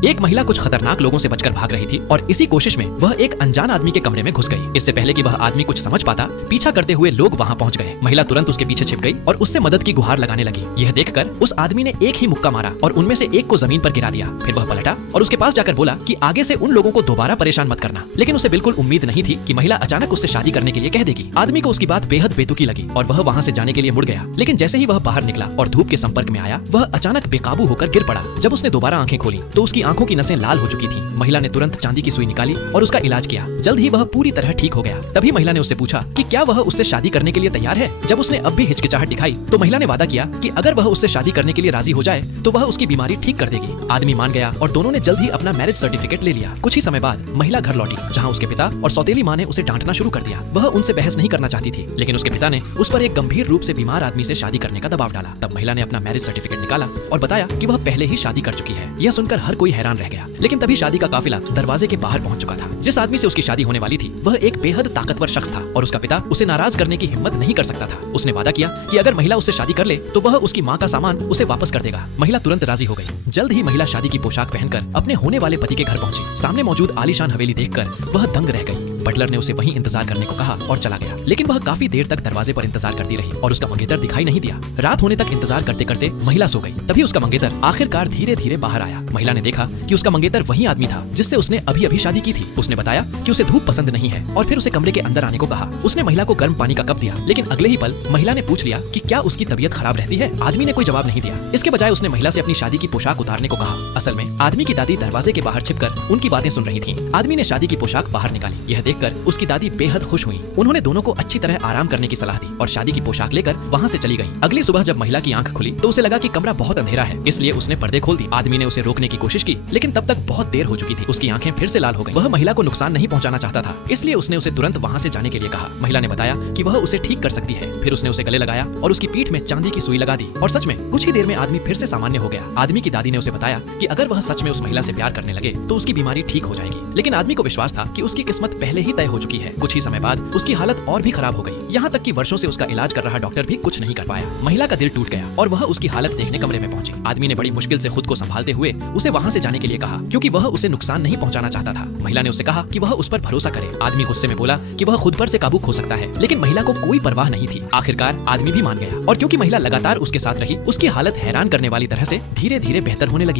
एक महिला कुछ खतरनाक लोगों से बचकर भाग रही थी और इसी कोशिश में वह एक अनजान आदमी के कमरे में घुस गई। इससे पहले कि वह आदमी कुछ समझ पाता, पीछा करते हुए लोग वहां पहुंच गए। महिला तुरंत उसके पीछे छिप गई और उससे मदद की गुहार लगाने लगी। यह देखकर उस आदमी ने एक ही मुक्का मारा और उनमें से एक को जमीन पर गिरा दिया। फिर वह पलटा और उसके पास जाकर बोला कि आगे से उन लोगों को दोबारा परेशान मत करना। लेकिन उसे बिल्कुल उम्मीद नहीं थी कि महिला अचानक उससे शादी करने के लिए कह देगी। आदमी को उसकी बात बेहद बेतुकी लगी और वह वहां से जाने के लिए मुड़ गया। लेकिन जैसे ही वह बाहर निकला और धूप के संपर्क में आया, वह अचानक बेकाबू होकर गिर पड़ा। जब उसने दोबारा आंखें खोली तो उसकी आंखों की नसें लाल हो चुकी थी। महिला ने तुरंत चांदी की सुई निकाली और उसका इलाज किया। जल्द ही वह पूरी तरह ठीक हो गया। तभी महिला ने उससे पूछा कि क्या वह उससे शादी करने के लिए तैयार है। जब उसने अब भी हिचकिचाहट दिखाई तो महिला ने वादा किया कि अगर वह उससे शादी करने के लिए राजी हो जाए तो वह उसकी बीमारी ठीक कर देगी। आदमी मान गया और दोनों ने जल्द ही अपना मैरिज सर्टिफिकेट ले लिया। कुछ ही समय बाद महिला घर लौटी, जहाँ उसके पिता और सौतेली माँ ने उसे डांटना शुरू कर दिया। वह उनसे बहस नहीं करना चाहती थी, लेकिन उसके पिता ने उस पर एक गंभीर रूप से बीमार आदमी से शादी करने का दबाव डाला। तब महिला ने अपना मैरिज सर्टिफिकेट निकाला और बताया कि वह पहले ही शादी कर चुकी है। यह सुनकर हर कोई हैरान रह गया। लेकिन तभी शादी का काफिला दरवाजे के बाहर पहुंच चुका था। जिस आदमी से उसकी शादी होने वाली थी वह एक बेहद ताकतवर शख्स था और उसका पिता उसे नाराज करने की हिम्मत नहीं कर सकता था। उसने वादा किया कि अगर महिला उससे शादी कर ले तो वह उसकी माँ का सामान उसे वापस कर देगा। महिला तुरंत राजी हो गई। जल्द ही महिला शादी की पोशाक पहनकर अपने होने वाले पति के घर पहुंची। सामने मौजूद आलीशान हवेली देखकर वह दंग रह गई। बटलर ने उसे वहीं इंतजार करने को कहा और चला गया। लेकिन वह काफी देर तक दरवाजे पर इंतजार करती रही और उसका मंगेतर दिखाई नहीं दिया। रात होने तक इंतजार करते करते महिला सो गई। तभी उसका मंगेतर आखिरकार धीरे धीरे बाहर आया। महिला ने देखा कि उसका मंगेतर वही आदमी था जिससे उसने अभी अभी शादी की थी। उसने बताया कि उसे धूप पसंद नहीं है और फिर उसे कमरे के अंदर आने को कहा। उसने महिला को गर्म पानी का कप दिया, लेकिन अगले ही पल महिला ने पूछ लिया कि क्या उसकी तबीयत खराब रहती है। आदमी ने कोई जवाब नहीं दिया। इसके बजाय उसने महिला से अपनी शादी की पोशाक उतारने को कहा। असल में आदमी की दादी दरवाजे के बाहर छिपकर उनकी बातें सुन रही थी। आदमी ने शादी की पोशाक बाहर निकाली। यह देखकर उसकी दादी बेहद खुश हुई। उन्होंने दोनों को अच्छी तरह आराम करने की सलाह दी और शादी की पोशाक लेकर वहाँ से चली गई। अगली सुबह जब महिला की आंख खुली तो उसे लगा कि कमरा बहुत अंधेरा है, इसलिए उसने पर्दे खोल दी। आदमी ने उसे रोकने की कोशिश की, लेकिन तब तक बहुत देर हो चुकी थी। उसकी आंखें फिर से लाल हो गई। वह महिला को नुकसान नहीं पहुंचाना चाहता था, इसलिए उसने उसे तुरंत वहाँ से जाने के लिए कहा। महिला ने बताया कि वह उसे ठीक कर सकती है। फिर उसने उसे गले लगाया और उसकी पीठ में चांदी की सुई लगा दी और सच में कुछ ही देर में आदमी फिर से सामान्य हो गया। आदमी की दादी ने उसे बताया कि अगर वह सच में उस महिला से प्यार करने लगे तो उसकी बीमारी ठीक हो जाएगी। लेकिन आदमी को विश्वास था कि उसकी किस्मत पहले ही तय हो चुकी है। कुछ ही समय बाद उसकी हालत और भी खराब हो गई। यहाँ तक कि वर्षों से उसका इलाज कर रहा डॉक्टर भी कुछ नहीं कर पाया। महिला का दिल टूट गया और वह उसकी हालत देखने कमरे में पहुंची। आदमी ने बड़ी मुश्किल से खुद को संभालते हुए उसे वहाँ से जाने के लिए कहा, क्योंकि वह उसे नुकसान नहीं पहुँचाना चाहता था। महिला ने उसे कहा कि वह उस पर भरोसा करे। आदमी गुस्से में बोला कि वह खुद पर से काबू खो सकता है, लेकिन महिला को कोई परवाह नहीं थी। आखिरकार आदमी भी मान गया और क्योंकि महिला लगातार उसके साथ रही, उसकी हालत हैरान करने वाली तरह से धीरे धीरे बेहतर होने लगी।